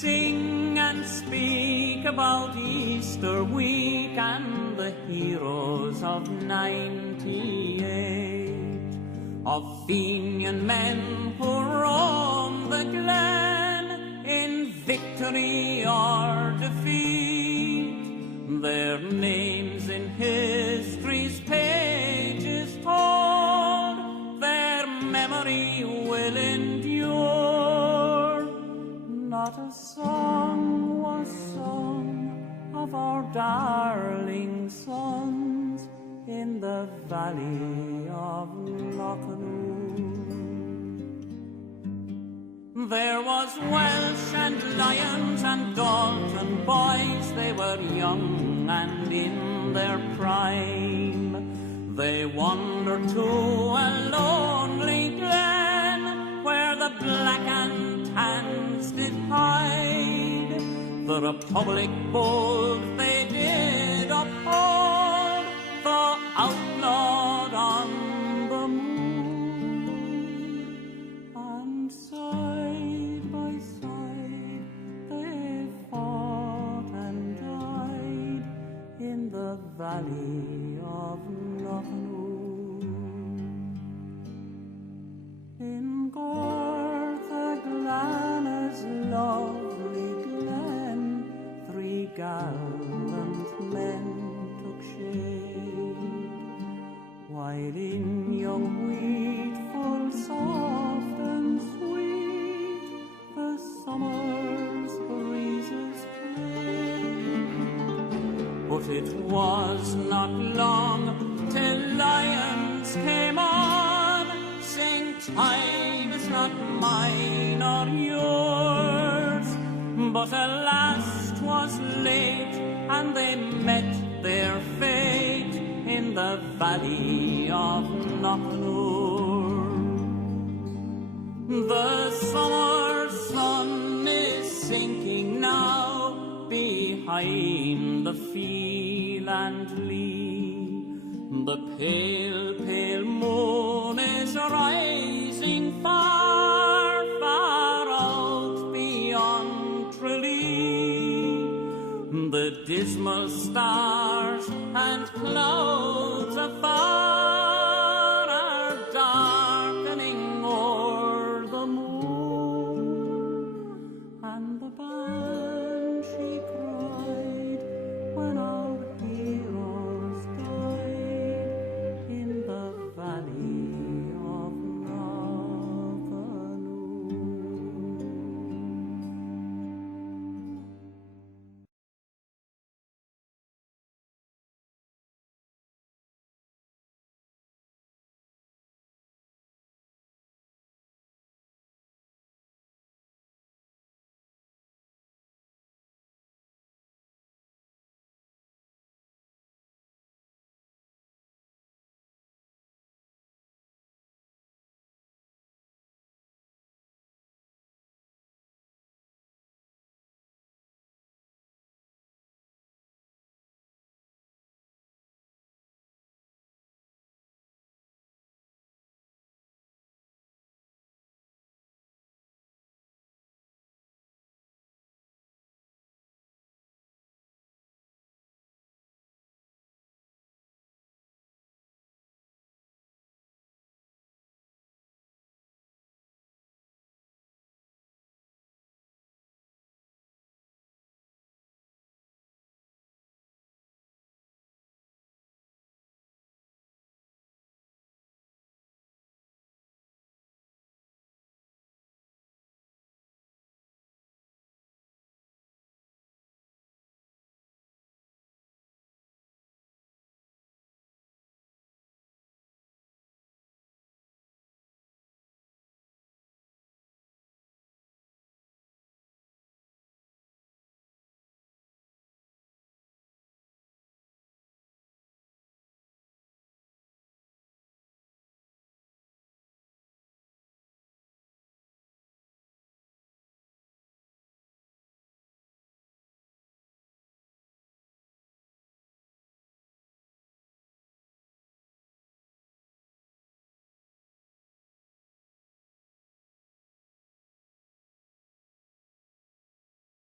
sing and speak about Easter week and the heroes of '98, of Fenian men who roamed the glen in victory or defeat, their names in history's pages told, their memory will endure. Not a song was sung of our darling sons in the valley of Knockanure. There was Walsh and Lyons and Dalton boys, they were young and in their prime. They wandered to a lonely glen where the black and tans did hide. The Republic bold they did uphold, the outlawed on the moor. And side by side they fought and died in the valley of Knockanure. In Gorth the Glanna's lovely glen, 3 gallant men took shade, while in young wheat full soft and sweet the summer's breezes played. But it was not long till Lyons came on, saying, "Time is not mine or yours." But alas, 'twas late, and they met their fate in the valley of Knockanure. The summer sun is sinking now behind the field and lea. The pale, pale moon is rising far, far out beyond Tralee. The dismal stars and clouds